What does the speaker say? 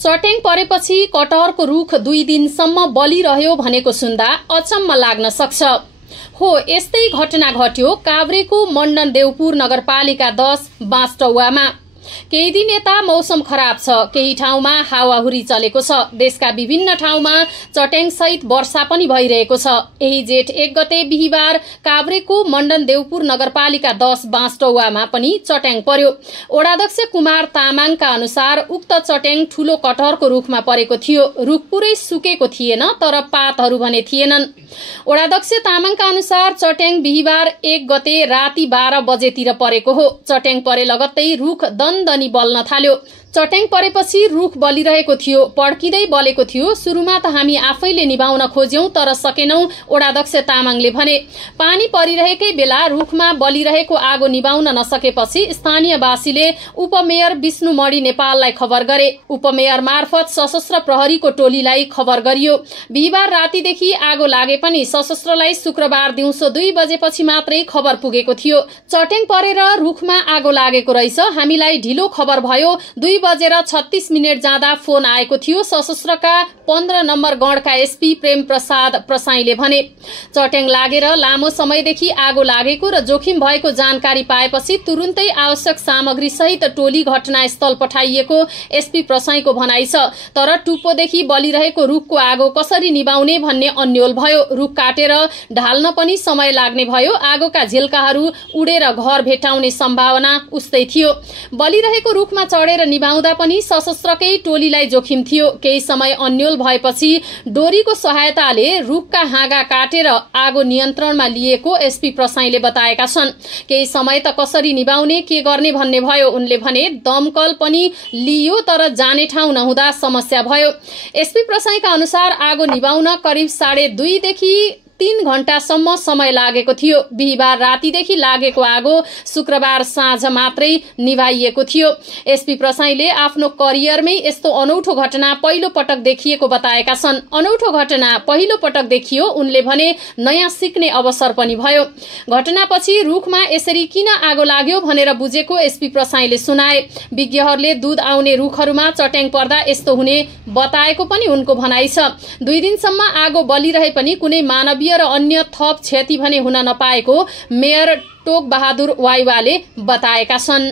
चट्याङ परेपछि कटहरको रुख 2 दिनसम्म बलिरह्यो भनेको सुन्दा अचम्म लाग्न सक्छ। हो, यस्तै घटना घट्यो काभ्रेको मण्डन देउपुर नगरपालिका 10 बाँसटौवामा। केही दिन यता मौसम खराब छ, केही ठाउँमा हावाहुरी चलेको छ। देशका विभिन्न ठाउँमा चट्याङ सहित वर्षा पनि भइरहेको छ। यही जेठ 1 गते बिहीबार काभ्रेको मण्डन देउपुर नगरपालिका 10 बाँसटौवामा पनि चट्याङ पर्यो। वडाध्यक्ष कुमार तामाङका अनुसार उक्त चट्याङ ठूलो कटहरको रुखमा परेको थियो। रुख पुरै सुकेको थिएन, तर पातहरू भने थिएनन्। वडाध्यक्ष तामाङका अनुसार चट्याङ बिहीबार 1 गते राति 12 बजेतिर परेको हो। चट्याङ परे लगत्तै रुख दनी बल्न थाल्यो। चट्याङ परेपछि रुख बलिरहेको थियो, पड्किँदै बलेको थियो। सुरुमा त हामी आफैले निभाउन खोज्यौं, तर सकेनौं, वडाध्यक्ष तामाङले भने। पानी परिरहेकै बेला रुखमा बलिरहेको आगो निभाउन नसकेपछि स्थानीयवासीले उपमेयर विष्णु मणि नेपाललाई खबर गरे। उपमेयर मार्फत सशस्त्र प्रहरीको टोलीलाई खबर गरियो। बिहीबार रातिदेखि आगो लागे पनि सशस्त्रलाई शुक्रबार दिउँसो 2 बजेपछि मात्रै खबर पुगेको थियो। चट्याङ परेर रुखमा आगो लागेको रहेछ, हामीलाई ढिलो खबर भयो। 2:36 जाँदा फोन आएको थियो, सशस्त्रका 15 नम्बर गणका एसपी प्रेम प्रसाद प्रसाईले भने। चट्याङ लागेर लामो समयदेखि आगो लागेको र जोखिम भएको जानकारी पाएपछि तुरुन्तै आवश्यक सामग्री सहित टोली घटनास्थल पठाइएको एसपी प्रसाईको भनाइ छ। तर टुप्पोदेखि बलिरहेको रुखको आगो कसरी निभाउने भन्ने अन्यल भयो। रुख काटेर ढाल्न पनि समय लाग्ने भयो। आगोका झिल्काहरू उडेर घर भेटाउने सम्भावना उस्तै थियो। बलिरहेको रुखमा चढेर निभाउँदा पनि सशस्त्रकै टोलीलाई जोखिम थियो। केही समय अन्यल भएपछि डोरीको सहायताले रुखका हाँगा काटेर आगो नियन्त्रणमा लिएको एसपी प्रसाईले बताएका छन्। केही समय त कसरी निभाउने, के गर्ने भन्ने भयो। उनले भने दमकल पनि लियो, तर जाने ठाउँ नहुँदा समस्या भयो। एसपी प्रसाईका अनुसार आगो निभाउन करिब 2.5 देखि 3 घण्टासम्म समय लागेको थियो। बिहीबार रातिदेखि लागेको आगो शुक्रबार साँझ मात्रै निभाइएको थियो। एसपी प्रसाईले आफ्नो करियरमै यस्तो अनौठो घटना पहिलो पटक देखिएको बताएका छन्। अनौठो घटना पहिलो पटक देखियो, उनले भने नयाँ सिक्ने अवसर पनि भयो। घटनापछि रुखमा यसरी किन आगो लाग्यो भनेर बुझेको एसपी प्रसाईले सुनाए। विज्ञहरूले दूध आउने रुखहरूमा चट्याङ पर्दा यस्तो हुने बताएको पनि उनको भनाइ छ। 2 दिनसम्म आगो बलिरहे पनि कुनै मानवीय र अन्य थप क्षति भने हुन नपाएको मेयर टोक बहादुर वाइवाले बताएका छन्।